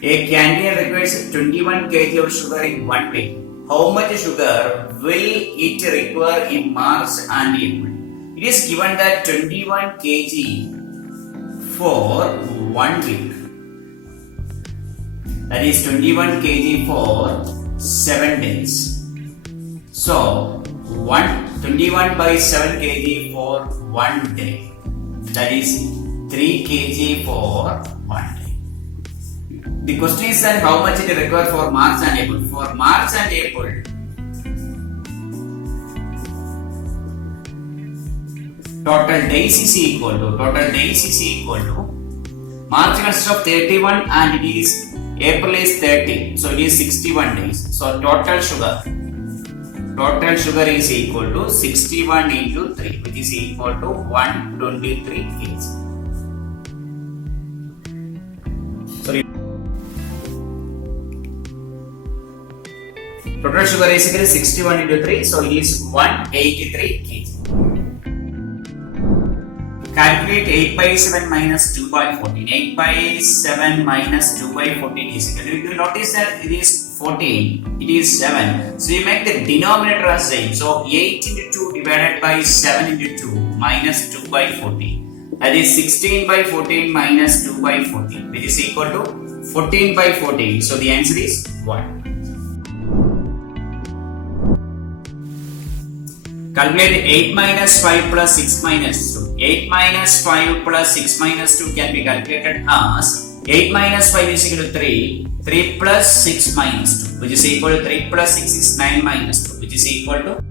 A canteen requires 21 kg of sugar in 1 week. How much sugar will it require in March and April? It is given that 21 kg for 1 week. That is 21 kg for 7 days. So 21 by 7 kg for 1 day. That is 3 kg for 1 day. The question is that how much it require for March and April. For March and April, total days is equal to March consists of 31 and it is April is 30, so it is 61 days. So total sugar is equal to 61 into 3, which is equal to 123 kg. Sorry. Total sugar is equal to 61 into 3, so it is 183 kg. Calculate 8 by 7 minus 2 by 14. 8 by 7 minus 2 by 14 is equal to, you will notice that it is 14, it is 7. So you make the denominator as same. So 8 into 2 divided by 7 into 2 minus 2 by 14. That is 16 by 14 minus 2 by 14, which is equal to 14 by 14. So the answer is 1. Calculate 8 minus 5 plus 6 minus 2. 8 minus 5 plus 6 minus 2 can be calculated as 8 minus 5 is equal to 3. 3 plus 6 minus 2, which is equal to 3 plus 6 is 9 minus 2, which is equal to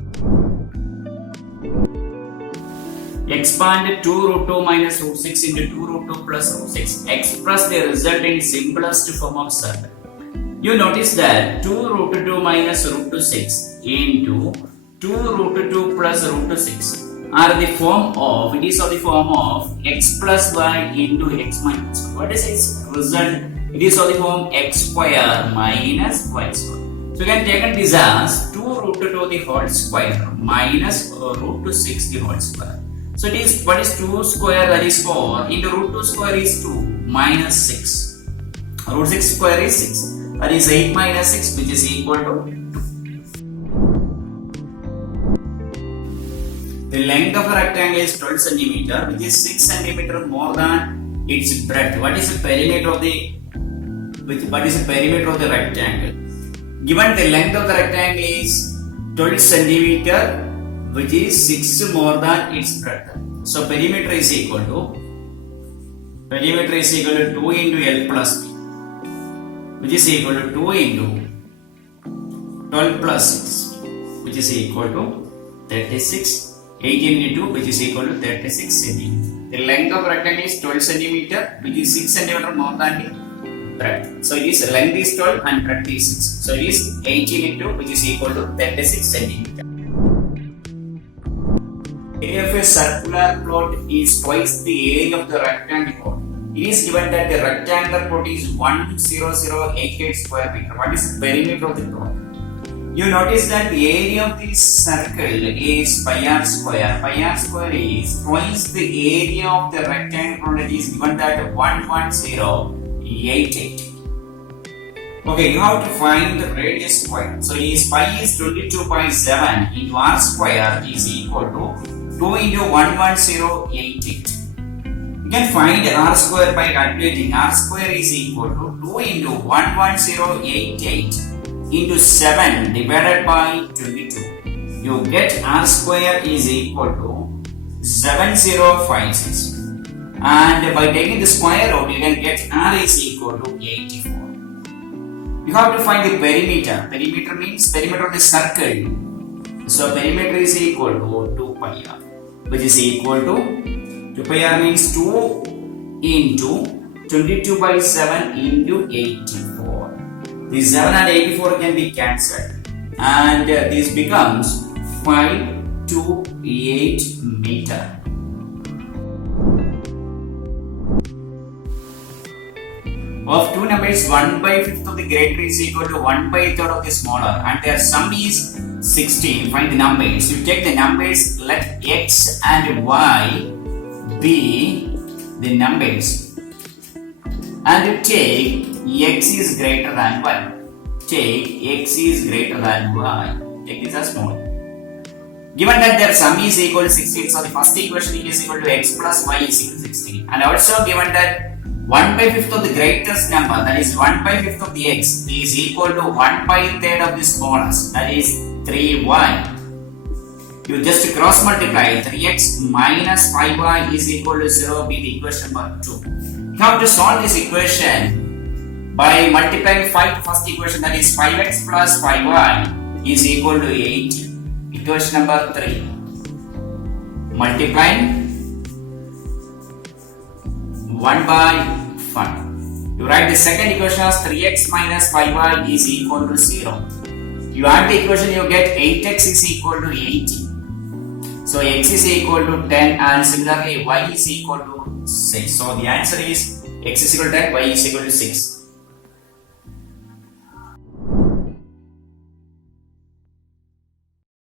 expand 2 root 2 minus root 6 into 2 root 2 plus root 6. Express the result in simplest form of circle. You notice that 2 root 2 minus root 2 6 into 2 root 2 plus root 2 6 are the form of, it is of the form of x plus y into x minus y. What is its result? It is of the form x square minus y square. So you can take this as 2 root 2 the whole square minus root 2 6 the whole square. So it is, what is 2 square, that is 4 into root 2 square is 2 minus 6. Root 6 square is 6. That is 8 minus 6, which is equal to 2. The length of a rectangle is 12 cm, which is 6 cm more than its breadth. What is the perimeter of the rectangle? Given the length of the rectangle is 12 cm, which is 6 more than its breadth. So perimeter is equal to 2 into L plus B, which is equal to 2 into 12 plus 6, which is equal to 36. 18 into 2, which is equal to 36 cm. The length of rectangle is 12 cm, which is 6 cm more than the breadth. So it is length is 12 and breadth is 6. So it is 18 into, which is equal to 36 cm. Area of a circular plot is twice the area of the rectangle plot. It is given that the rectangular plot is 10088 square meter. What is the perimeter of the plot? You notice that the area of this circle is pi r square. Pi r square is twice the area of the rectangle. That is given that 11088. Okay, you have to find the radius square. So is pi is 22 by 7 into r square is equal to 2 into 11088. You can find r square by calculating. R square is equal to 2 into 11088 into 7 divided by 22. You get r square is equal to 7056. And by taking the square root, you can get r is equal to 84. You have to find the perimeter. Perimeter means perimeter of the circle. So perimeter is equal to 2 pi r, which is equal to 2 pi r means 2 into 22 by 7 into 84. This 7 and 84 can be cancelled, and this becomes 528 meter. Of two numbers, 1 by 5th of the greater is equal to 1 by 3rd of the smaller, and their sum is 16. Find the numbers. You take the numbers, let x and y be the numbers, and take x is greater than y. Take x is greater than y. Take this as small. Given that their sum is equal to 16, so the first equation is equal to x plus y is equal to 16. And also given that 1/5 of the greatest number, that is 1/5 of the x, is equal to 1/3 of the smallest, that is 3y. You just cross multiply 3x minus 5y is equal to 0 be the equation number 2. You have to solve this equation by multiplying 5 first equation, that is 5x plus 5y is equal to 80. Equation number 3. Multiplying 1 by 5. You write the second equation as 3x minus 5y is equal to 0. You add the equation, you get 8x is equal to 80. So x is equal to 10 and similarly y is equal to 6. So the answer is x is equal to 10, y is equal to 6.